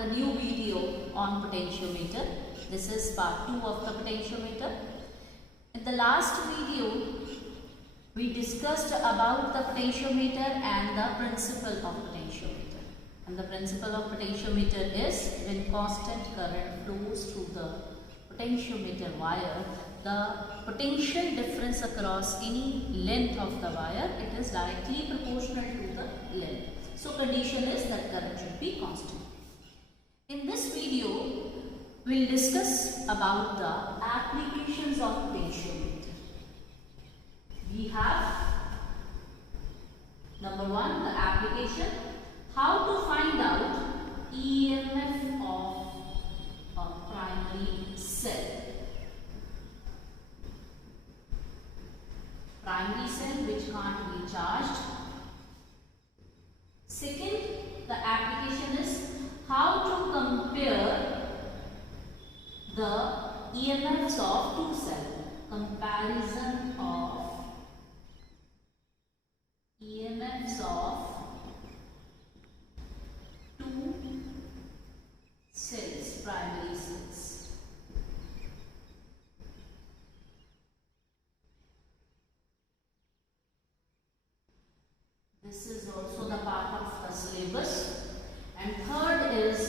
with a new video on potentiometer. This is part 2 of the potentiometer. In the last video, we discussed about the potentiometer and the principle of potentiometer. And the principle of potentiometer is when constant current flows through the potentiometer wire, the potential difference across any length of the wire, it is directly proportional to the length. So condition is that current should be constant. In this video, we will discuss about the applications of potentiometer. We have number 1, the application, how to find out EMF of a primary cell. Primary cell which can't be charged. Second, the application is how to compare the EMFs of two cells. Comparison of EMFs of two cells, primary cells. This is also the part of the syllabus. And third is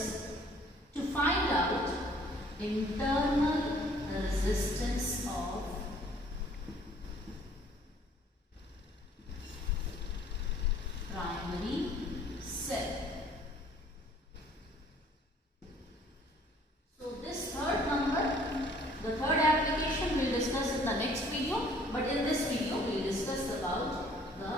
to find out internal resistance of primary cell. So this third number, the third application we will discuss in the next video, but in this video we will discuss about the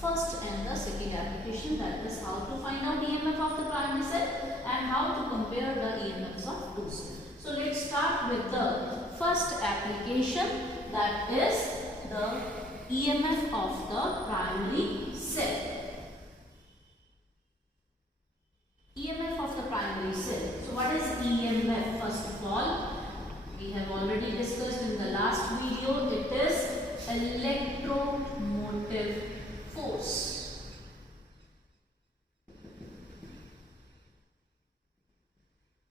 first and the second application, that is how to find out EMF of the primary cell and how to compare the EMFs of two cells. So let's start with the first application, that is the EMF of the primary cell. EMF of the primary cell. So what is EMF? First of all, we have already discussed in the last video, it is electromotive force.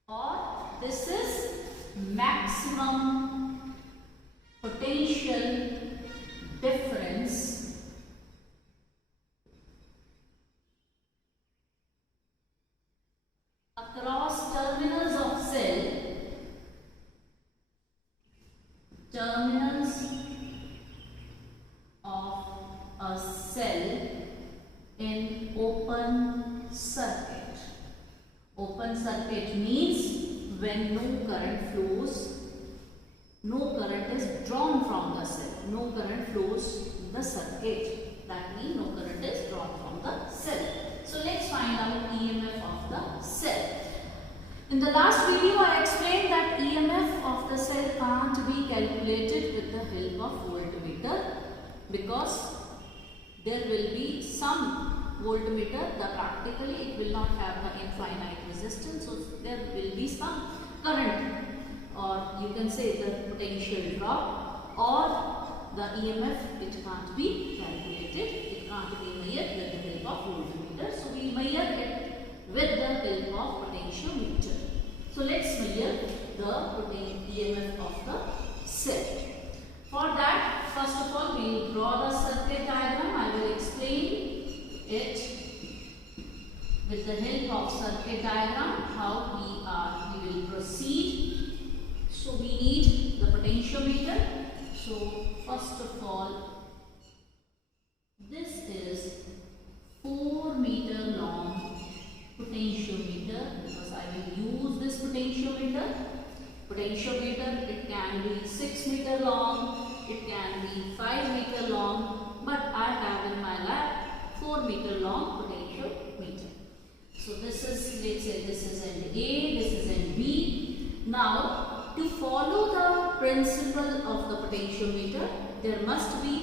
Or this is maximum potential difference across terminals of cell, terminals of a cell in open circuit. Open circuit means when no current flows, no current is drawn from the cell, no current flows in the circuit. That means no current is drawn from the cell. So let's find out EMF of the cell. In the last video I explained that EMF of the cell can't be calculated with the help of voltmeter, because there will be some voltmeter, the practically it will not have the infinite resistance, so there will be some current, or you can say the potential drop, or the EMF which can't be calculated, it can't be measured with the help of voltmeter, so we measure it with the help of potentiometer. So let's measure the EMF of the cell. For that, first of all, we will draw the circuit diagram. I will explain it with the help of circuit diagram how we will proceed. So we need the potentiometer. So first of all, this is 4 meter long potentiometer, because I will use this potentiometer. Potentiometer, it can be 6 meter long, it can be 5 meter long, but I have in my lab 4 meter long potentiometer. So this is, let's say this is end A, this is end B. Now to follow the principle of the potentiometer, there must be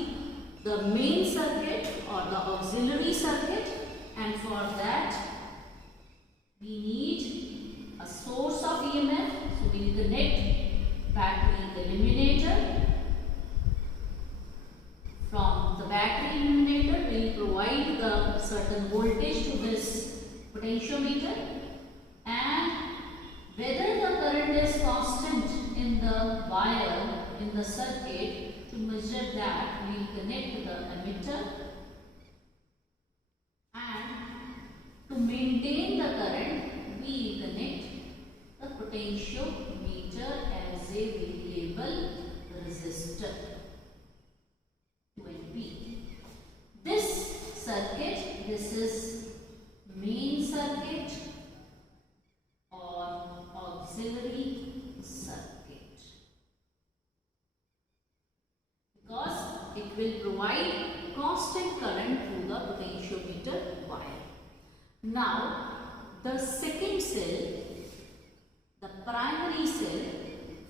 the main circuit or the auxiliary circuit, and for that we need a source of EMF. So we need the net battery eliminator. From the battery eliminator, we will provide the certain voltage to this potentiometer, and Whether the current is constant in the wire in the circuit, to measure that we will connect the ammeter, and to maintain the current we will connect the potentiometer as a variable resistor to NP. This circuit, this is main circuit or auxiliary circuit, because it will provide constant current through the potentiometer wire. Now the second cell, the primary cell,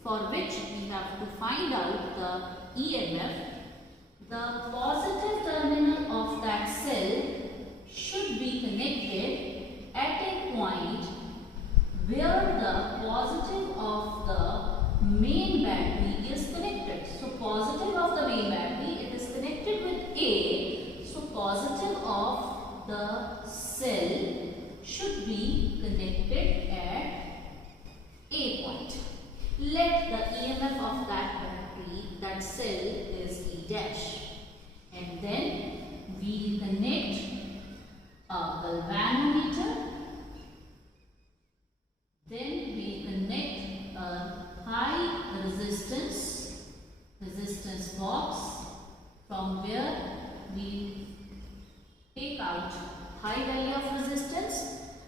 for which we have to find out the EMF, the positive terminal of that cell should be connected at a point where the positive of the main battery is connected. So positive of the main battery, it is connected with A. So positive of the cell should be connected at A point. Let the EMF of that battery, that cell, is E dash. And then we connect a galvanometer. Then we connect a high resistance box, from where we take out high value of resistance,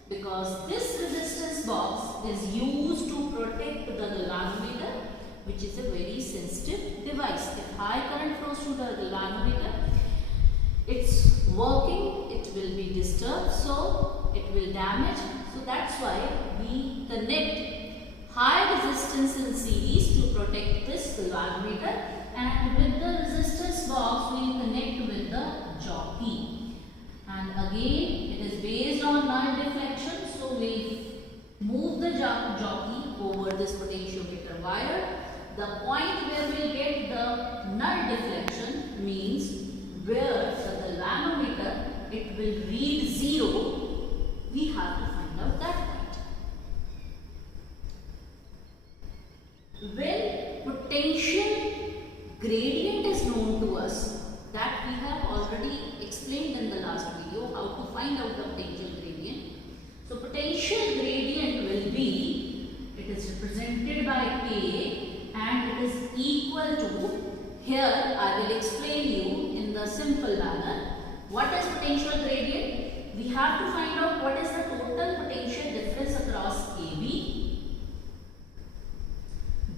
because this resistance box is used to protect the galvanometer, which is a very sensitive device. If high current flows through the galvanometer, it's working, it will be disturbed, so it will damage. So that's why we connect high resistance in series to protect this galvanometer, and with the resistance box we connect with the jockey. And again, it is based on null deflection, so we move the jockey over this potentiometer wire. The point where we get the null deflection means where the galvanometer, it will read 0. We have to find out that point. When potential gradient is known to us, that we have already explained in the last video, how to find out the potential gradient. So potential gradient will be, it is represented by K, and it is equal to, here I will explain you in the simple manner. What is potential gradient? We have to find out what is the total potential difference across AB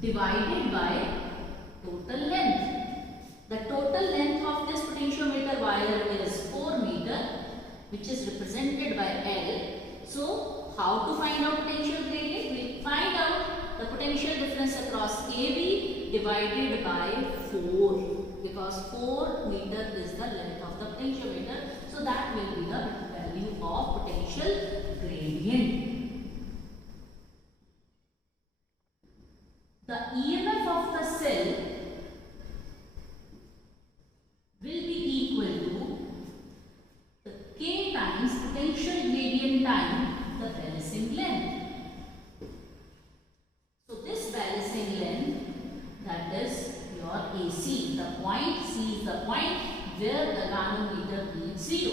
divided by total length. The total length of this potentiometer wire is 4 meter, which is represented by L. So, how to find out potential gradient? We find out the potential difference across AB divided by 4, because 4 meter is the length of the potentiometer. So, that will be the value of potential gradient. The EMF of the cell will be equal to the K times potential gradient time the balancing length. So this balancing length, that is your AC. The point C is the point where the galvanometer reads 0.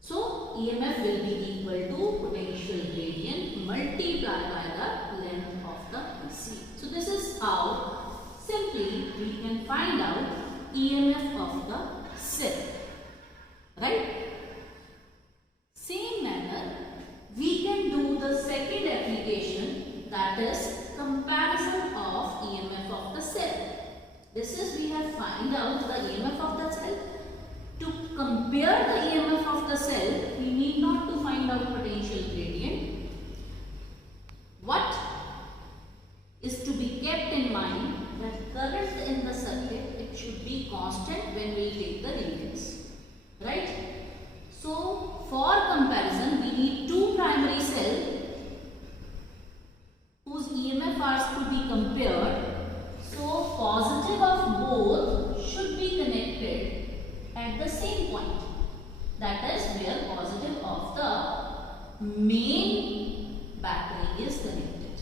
So EMF will be equal to potential gradient multiplied by the length of the AC. So this is how simply we can find out EMF of the cell, right? Same manner, we can do the second application, that is comparison of EMF of the cell. This is, we have find out the EMF of the cell. To compare the EMF of the cell, we need not to find out potential gradient. What is to be kept in mind, that current in the circuit, it should be constant when we take the readings, right? So for comparison, we need two primary cells whose EMF are to be compared. So positive of both should be connected at the same point, that is where positive of the main battery is connected.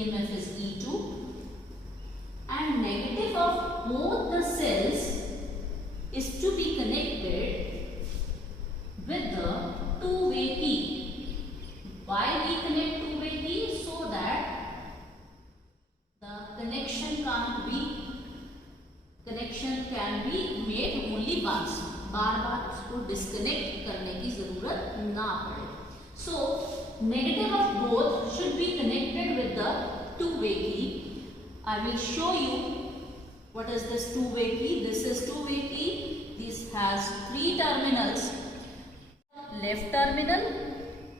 EMF is E2, and negative of both the cells is to be connected with the two-way key. Why we connect two-way key? So that the connection can be made only once. बार बार उसको disconnect करने की जरूरत ना पड़े. So negative of both should be connected with the two-way key. I will show you what is this two-way key. This is two-way key. This has 3 terminals. Left terminal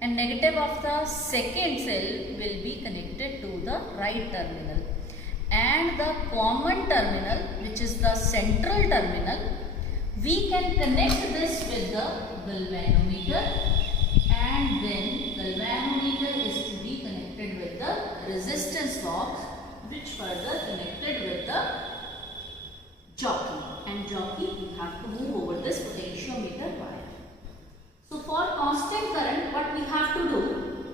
and negative of the second cell will be connected to the right terminal, and the common terminal, which is the central terminal, we can connect this with the galvanometer, and then galvanometer is to be connected with the resistance box, which further connected with the jockey, and jockey we have to move over this potentiometer wire. So for constant current, what we have to do?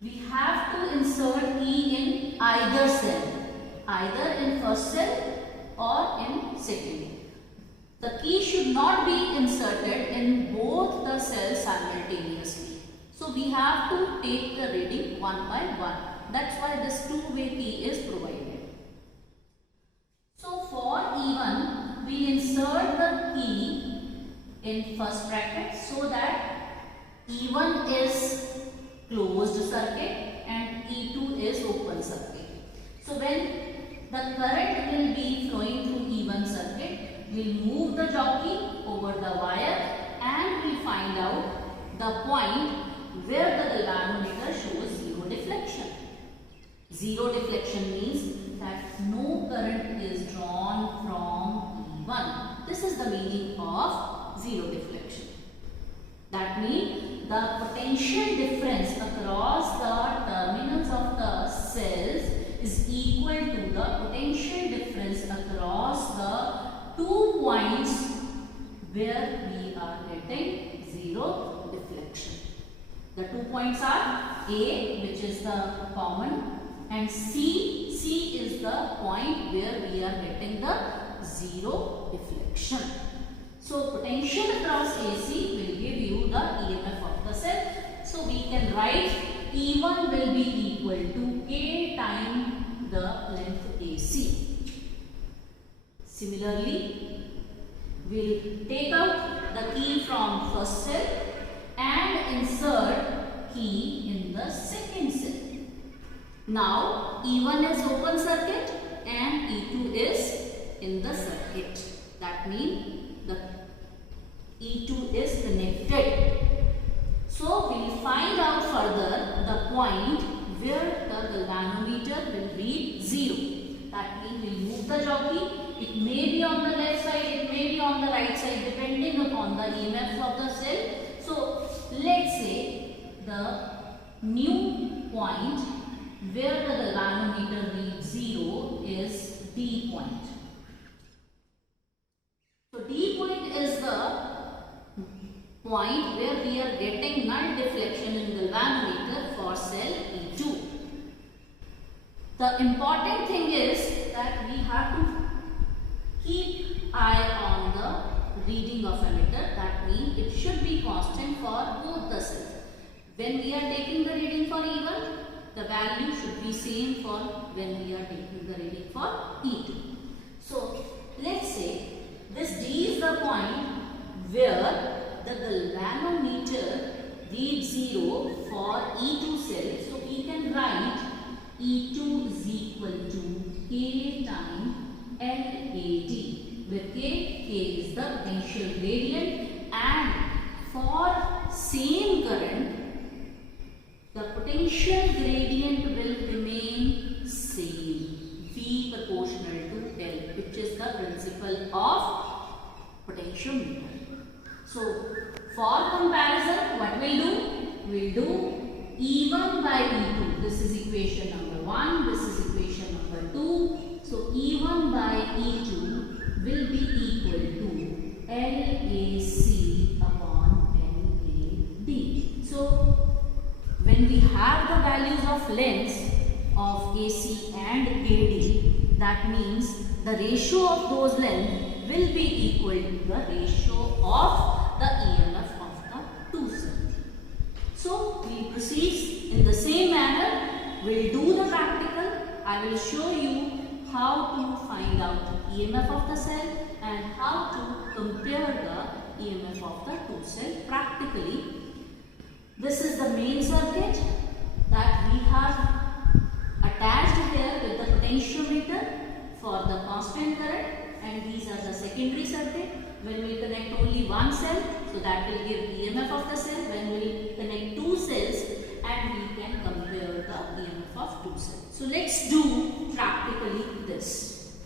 We have to insert E in either cell, either in first cell or in second. The key should not be inserted in both the cells simultaneously. So we have to take the reading one by one. That's why this two-way key is provided. So for E1, we insert the key in first bracket so that E1 is closed circuit and E2 is open circuit. So when the current will be flowing through E1 circuit, we'll move the jockey over the wire and we'll find out the point where the galvanometer shows zero deflection. Zero deflection means that no current is drawn from E1. This is the meaning of zero deflection. That means the potential difference across the terminals of the cells is equal to the potential difference across the 2 points where we are getting zero deflection. The 2 points are A, which is the common, and C. C is the point where we are getting the zero deflection. So potential across AC will give you the EMF of the cell. So we can write E1 will be equal to K times the length AC. Similarly, we will take out the key from first cell and insert key in the second cell. Now E1 is open circuit and E2 is in the circuit. That means the E2 is connected. So we will find out further the point where the galvanometer will read 0. That means we will move the jockey. It may be on the left side, it may be on the right side, depending upon the EMF of the cell. So let's say the new point where the galvanometer reads 0 is D point. So D point is the point where we are getting null deflection in galvanometer for cell E2. The important thing is that we have to keep eye on the reading of emitter. That means it should be constant for both the cells. When we are taking the reading for E1, the value should be same for when we are taking the reading for E2. So let's say this D is the point where the galvanometer reads 0 for E2 cell. So we can write E2 is equal to K times LAD, where K is the potential gradient, and for same current the potential gradient will remain same, V proportional to L, which is the principle of potentiometer. So for comparison, what we'll do? We'll do E1 by E2. This is equation number 1. This is equation number 2. So E1 by E2 will be equal to LAC upon LAD. So when we have the values of lengths of AC and AD, that means the ratio of those lengths will be equal to the ratio of the EMF of the two cells. So we proceed in the same manner. We'll do the practical. I will show you how to find out EMF of the cell and how to compare the EMF of the two cell practically. This is the main circuit that we have attached here with the potentiometer for the constant current, and these are the secondary circuit. When we connect only one cell, so that will give EMF of the cell. When we connect two cells, and we can compare the EMF of two cells. So let's do practically this.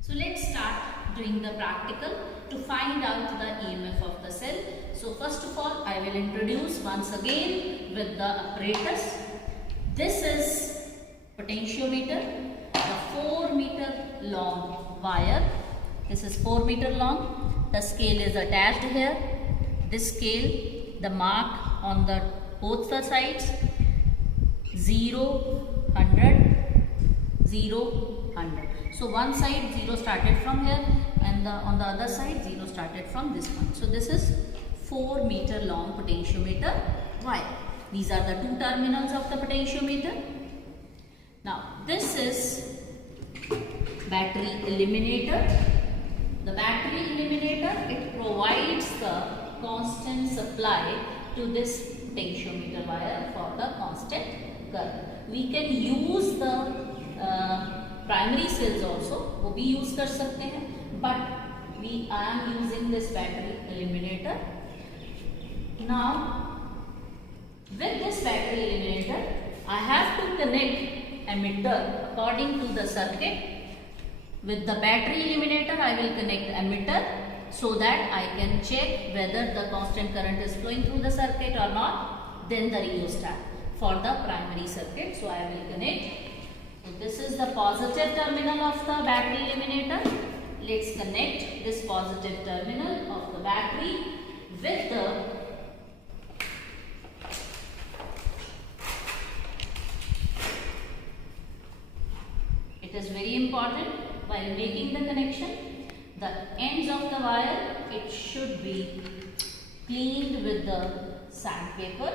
So let's start doing the practical to find out the EMF of the cell. So first of all, I will introduce once again with the apparatus. This is potentiometer, a 4 meter long wire. This is 4 meter long. The scale is attached here. This scale, the mark on the both the sides, 0, 100, 0, 100. So one side 0 started from here, and on the other side 0 started from this point. So this is 4 meter long potentiometer wire. These are the two terminals of the potentiometer. Now this is battery eliminator. The battery eliminator, it provides the constant supply to this potentiometer wire for the constant current. We can use the primary cells also, वो भी use कर सकते हैं, but I am using this battery eliminator. Now with this battery eliminator, I have to connect emitter according to the circuit. With the battery eliminator, I will connect emitter so that I can check whether the constant current is flowing through the circuit or not. Then the rheostat for the primary circuit. So I will connect. So this is the positive terminal of the battery eliminator. Let's connect this positive terminal of the battery with the it is very important while making the connection, the ends of the wire, it should be cleaned with the sandpaper.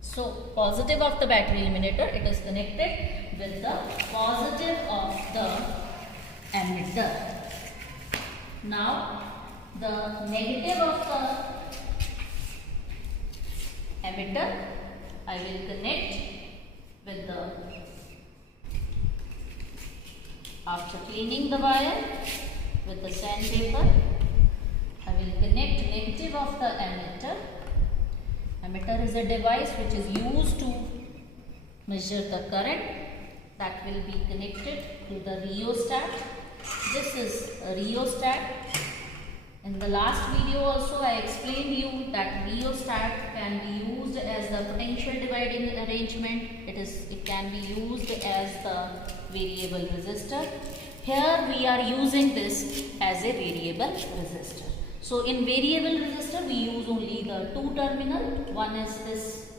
So positive of the battery eliminator, it is connected with the positive of the emitter. Now the negative of the emitter, I will connect with the, after cleaning the wire with the sandpaper, I will connect negative of the emitter. Emitter is a device which is used to measure the current, that will be connected to the rheostat. This is a rheostat. In the last video also I explained you that rheostat can be used as the potential dividing arrangement. It can be used as the variable resistor. Here we are using this as a variable resistor. So in variable resistor we use only the two terminal. One is this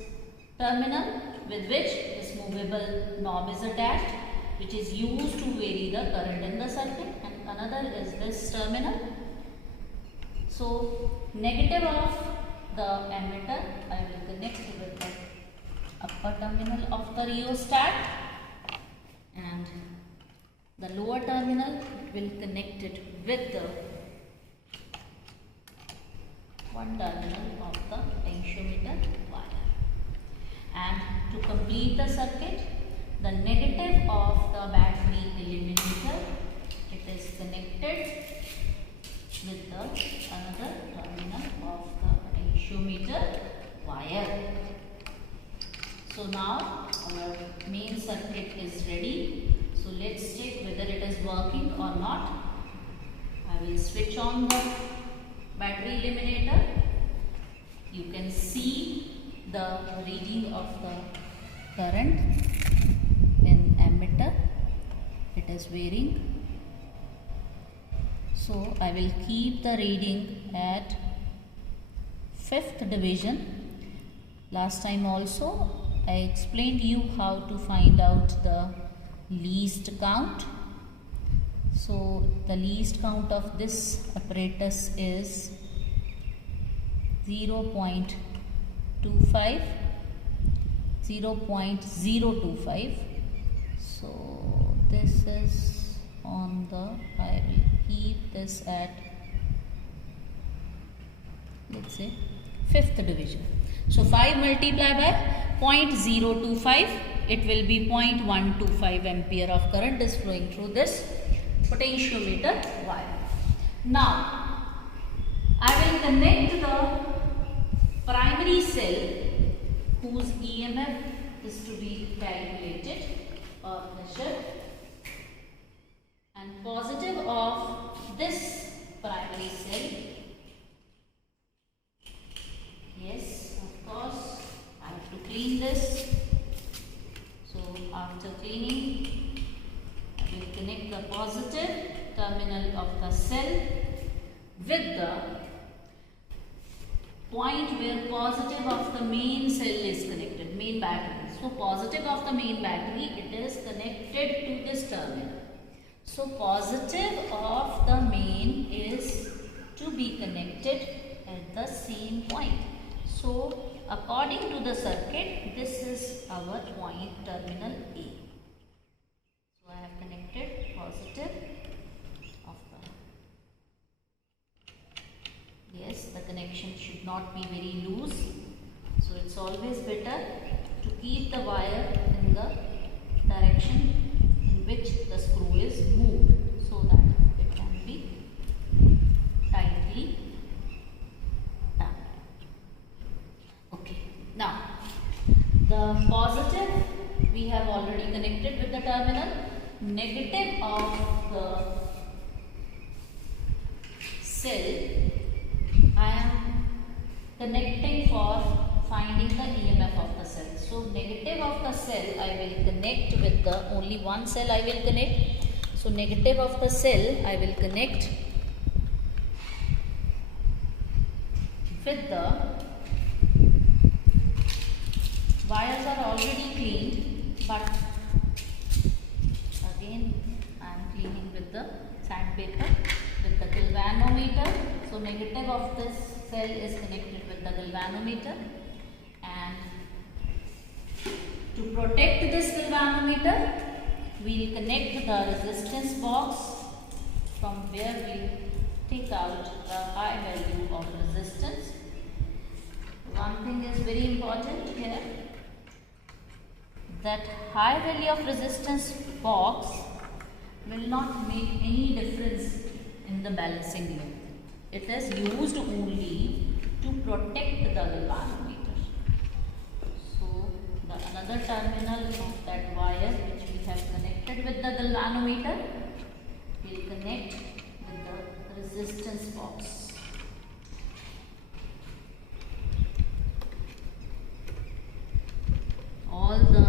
terminal with which this movable knob is attached, which is used to vary the current in the circuit, and another is this terminal. So negative of the emitter, I will connect with the upper terminal of the rheostat, and the lower terminal will connect it with the one terminal of the potentiometer wire. And to complete the circuit, the negative of the battery eliminator, it is connected with the another terminal of the potentiometer wire. So now our main circuit is ready. So let's check whether it is working or not. I will switch on the battery eliminator. You can see the reading of the current in emitter. It is varying. So I will keep the reading at fifth division. Last time also I explained you how to find out the least count. So the least count of this apparatus is 0.25. So this is on the, I will keep this at, let's say, fifth division. So 5 multiplied by 0.025, it will be 0.125 ampere of current is flowing through this potentiometer wire. Now I will connect the primary cell whose EMF is to be calculated or measured, and positive of this primary cell, yes, of course I have to clean this. So after cleaning, I will connect the positive terminal of the cell with the point where positive of the main cell is connected, main battery. So positive of the main battery, it is connected to this terminal. So positive of the main is to be connected at the same point. So according to the circuit, this is our point terminal A. So I have connected positive of the, yes, the connection should not be very loose. So it's always better to keep the wire in the direction in which the screw is moved, so that it can be tightly done. Okay, now the positive we have already connected with the terminal. Negative of the cell I am connecting for finding the EMF of the cell. So negative of the cell I will connect with the, only one cell I will connect. So negative of the cell I will connect with the, wires are already cleaned, but again I am cleaning with the sandpaper, with the galvanometer. So negative of this cell is connected with the galvanometer, and to protect this galvanometer we will connect the resistance box from where we take out the high value of resistance. One thing is very important here, that high value of resistance box will not make any difference in the balancing load. It is used only to protect the galvanometer. So the another terminal of that wire which we have connected with the galvanometer will connect with the resistance box. All the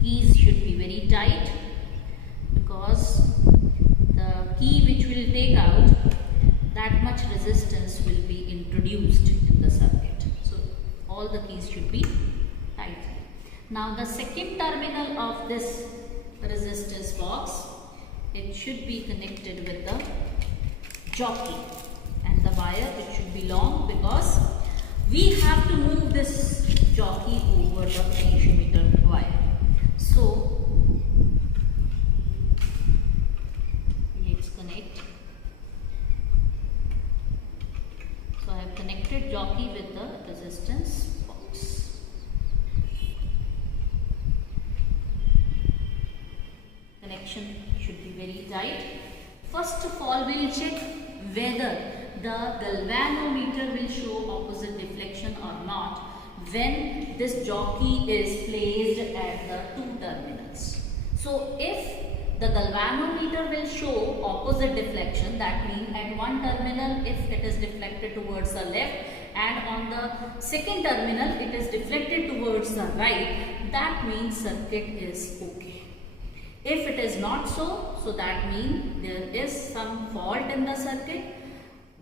keys should be very tight, because the key which will take out, that much resistance will be introduced in the circuit. So all the keys should be tight. Now the second terminal of this resistance box, it should be connected with the jockey, and the wire, it should be long, because we have to move this jockey over the potentiometer wire. So let's connect. So I have connected jockey with the resistance box. Connection should be very tight. First of all, we will check whether the galvanometer will show opposite deflection or not when this jockey is placed at the two terminals. So if the galvanometer will show opposite deflection, that means at one terminal if it is deflected towards the left, and on the second terminal it is deflected towards the right, that means circuit is okay. If it is not so, so that means there is some fault in the circuit.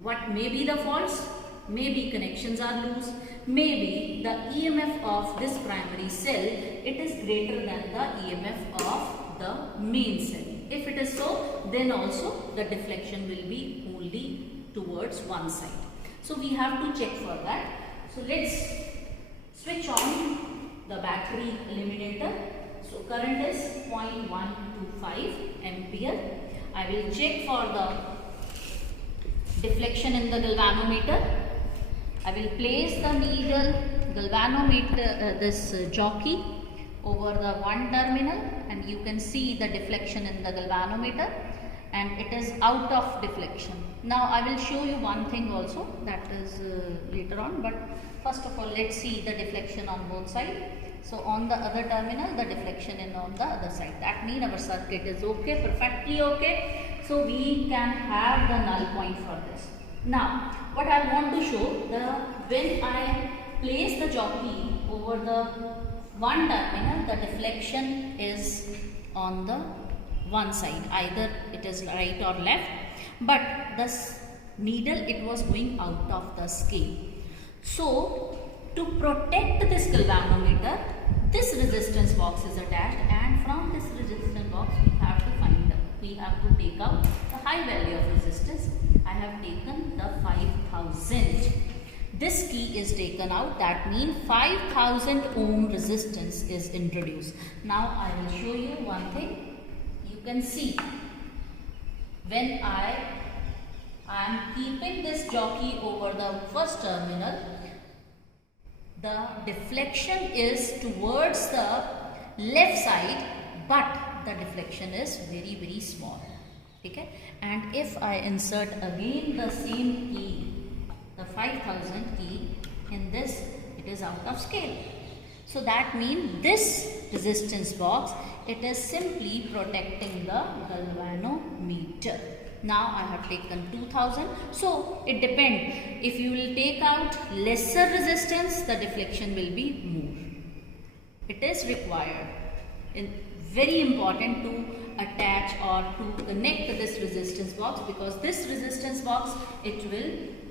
What may be the faults? Maybe connections are loose, maybe the EMF of this primary cell, it is greater than the EMF of the main cell. If it is so, then also the deflection will be only towards one side. So we have to check for that. So let's switch on the battery eliminator. So current is 0.125 ampere. I will check for the deflection in the galvanometer. I will place the needle galvanometer, this jockey over the one terminal, and you can see the deflection in the galvanometer, and it is out of deflection. Now I will show you one thing also, that is later on, but first of all let's see the deflection on both sides. So on the other terminal the deflection is on the other side. That means our circuit is okay, perfectly okay. So we can have the null point for this. Now what I want to show, when I place the jockey over the one terminal, the deflection is on the one side, either it is right or left, but this needle, it was going out of the scale. So to protect this galvanometer, this resistance box is attached, and from this resistance box we have to take out the high value of resistance. I have taken the 5000. This key is taken out, that means 5000 ohm resistance is introduced. Now I will show you one thing. You can see when I am keeping this jockey over the first terminal, the deflection is towards the left side, but the deflection is very small. Okay? And if I insert again the same key, the 5000 key, in this it is out of scale. So that means this resistance box, it is simply protecting the galvanometer. Now I have taken 2000. So it depends. If you will take out lesser resistance, the deflection will be more. It is required, very important to attach or to connect this resistance box, because this resistance box, it will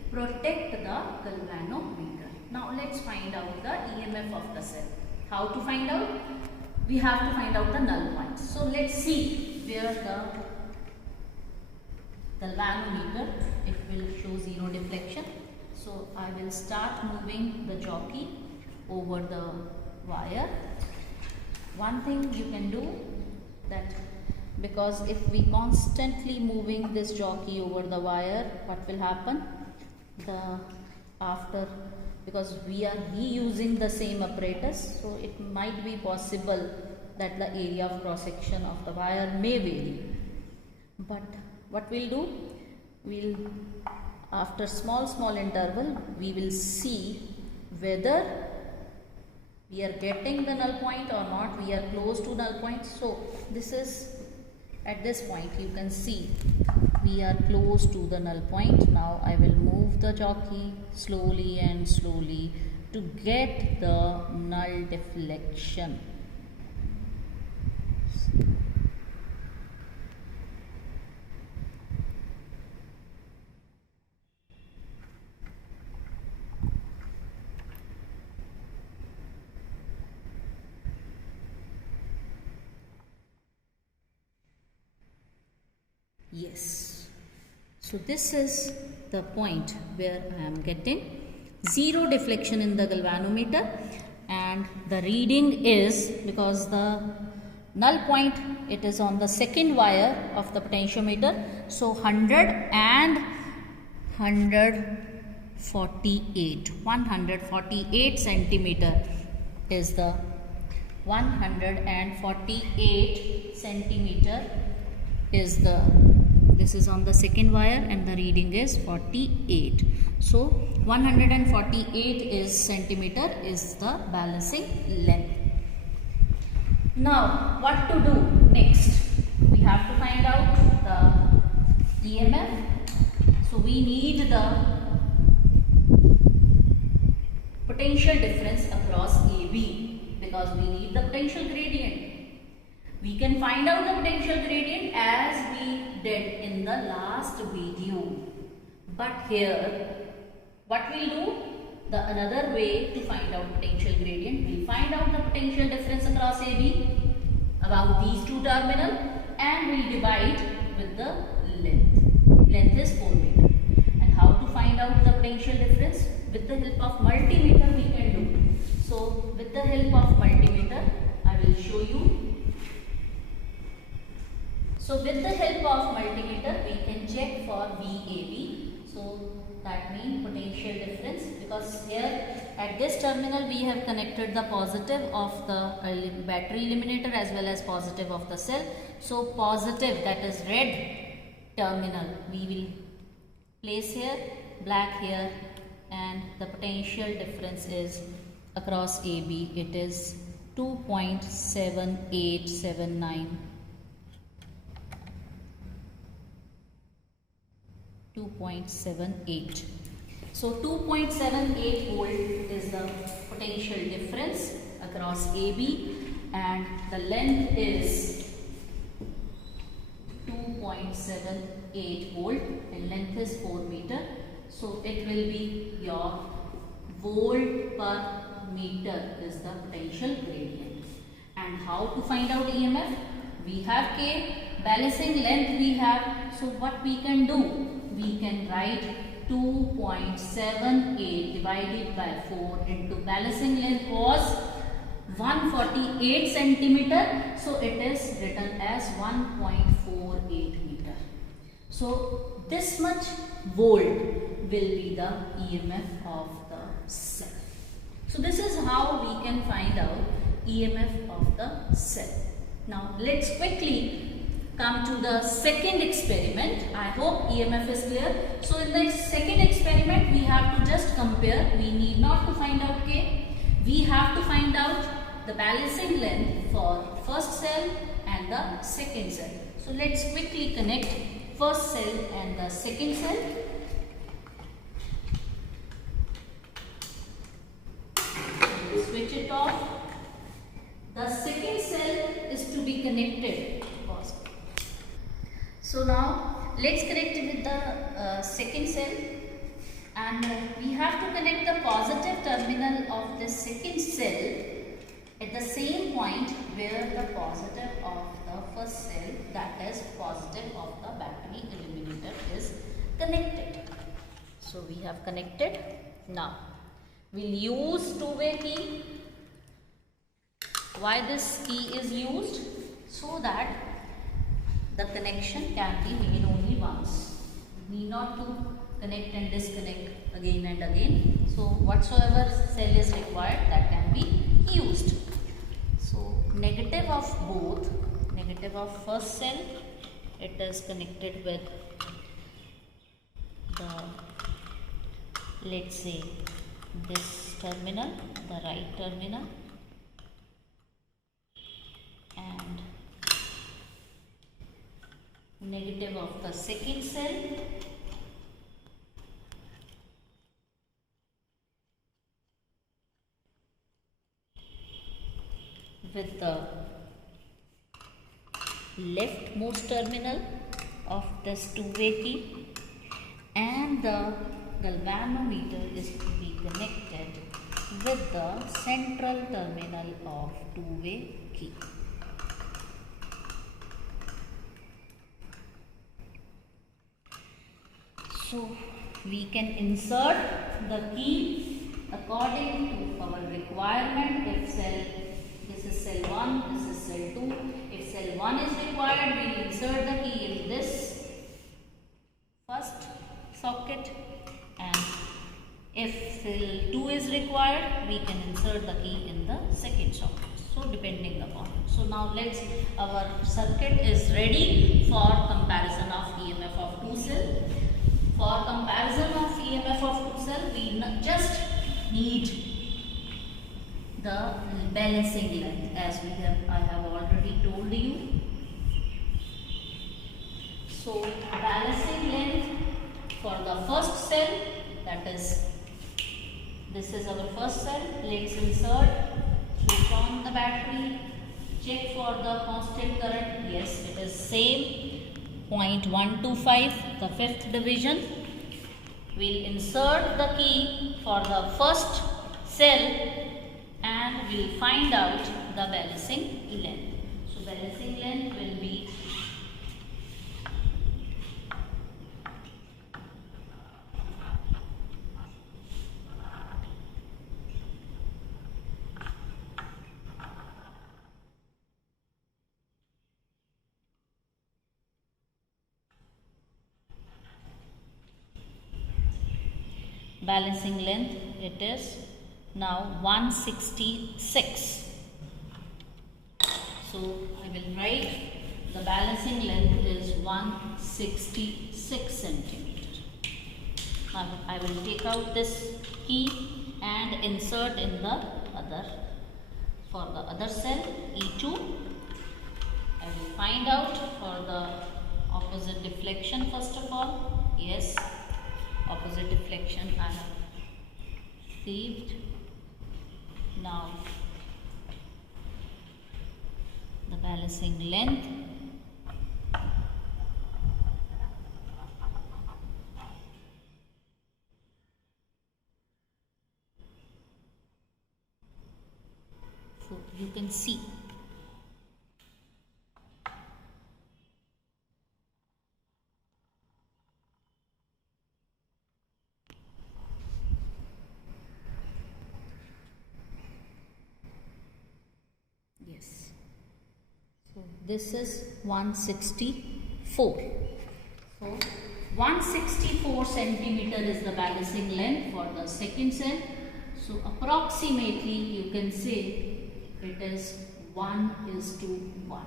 protect the galvanometer. Now let's find out the EMF of the cell. How to find out? We have to find out the null points. So let's see where the galvanometer, it will show zero deflection. So I will start moving the jockey over the wire. One thing you can do, that because if we constantly moving this jockey over the wire, what will happen? Because we are reusing the same apparatus, so it might be possible that the area of cross section of the wire may vary. But what we'll do, after small interval, we will see whether we are getting the null point or not, we are close to null point. So this is, at this point you can see we are close to the null point. Now I will move the jockey slowly and slowly to get the null deflection. Yes, so this is the point where I am getting zero deflection in the galvanometer, and the reading is, because the null point, it is on the second wire of the potentiometer, so 148 centimeter is the 148 centimeter is the, this is on the second wire, and the reading is 48. So 148 is centimeter is the balancing length. Now what to do next? We have to find out the EMF. So we need the potential difference across AB, because we need the potential gradient. We can find out the potential gradient as we did in the last video. But here, what we'll do? The another way to find out potential gradient, we'll find out the potential difference across AB about these two terminals, and we'll divide with the length. Length is 4 meter. And how to find out the potential difference? With the help of multimeter we can do. So with the help of multimeter, I will show you. So with the help of multimeter, we can check for VAB. So that means potential difference, because here at this terminal we have connected the positive of the battery eliminator as well as positive of the cell. So positive, that is red terminal, we will place here, black here, and the potential difference is across AB, it is 2.7879. 2.78. So 2.78 volt is the potential difference across AB, and the length is 2.78 volt and length is 4 meter. So it will be your volt per meter is the potential gradient. And how to find out EMF? We have K, balancing length we have. So what we can do? We can write 2.78 divided by 4 into balancing length was 148 centimeter. So it is written as 1.48 meter. So this much volt will be the EMF of the cell. So this is how we can find out EMF of the cell. Now let's quickly come to the second experiment. I hope EMF is clear. So in the second experiment, we have to just compare. We need not to find out K. We have to find out the balancing length for first cell and the second cell. So let's quickly connect first cell and the second cell. Switch it off. The second cell is to be connected. So now let's connect it with the second cell, and we have to connect the positive terminal of the second cell at the same point where the positive of the first cell, that is positive of the battery eliminator, is connected. So we have connected. Now we'll use two-way key. Why this key is used? So that the connection can be made only once. We need not to connect and disconnect again and again. So whatsoever cell is required, that can be used. So negative of both, negative of first cell, it is connected with the, let's say, this terminal, the right terminal, and negative of the second cell with the leftmost terminal of this two-way key, and the galvanometer is to be connected with the central terminal of two-way key. So we can insert the key according to our requirement. If cell, this is cell 1, this is cell 2. If cell 1 is required, we will insert the key in this first socket, and if cell 2 is required, we can insert the key in the second socket. So depending upon. So now our circuit is ready for comparison of EMF of two cell. For comparison of EMF of two cell, we just need the balancing length, as I have already told you. So balancing length for the first cell, that is, this is our first cell. Let's insert, switch on the battery, check for the constant current. Yes, it is same 0.125, the fifth division. We'll insert the key for the first cell and we'll find out the balancing length. So balancing length will be balancing length, it is now 166. So I will write the balancing length is 166 centimeter. Now I will take out this key and insert in the other, for the other cell E2. I will find out for the opposite deflection first of all. Yes, opposite deflection I have saved. Now the balancing length so you can see yes. So this is 164. So 164 centimeter is the balancing length for the second cell. So approximately you can say it is 1:1.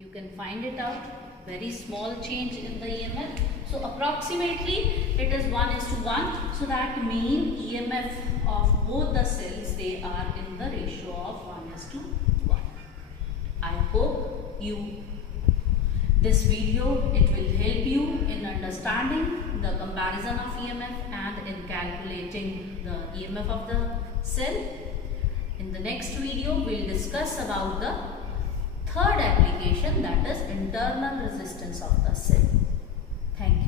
You can find it out. Very small change in the EMF. So approximately it is 1:1. So that means EMF of both the cells, they are in the ratio of 1:1. I hope this video, it will help you in understanding the comparison of EMF and in calculating the EMF of the cell. In the next video, we will discuss about the third application, that is internal resistance of the cell. Thank you.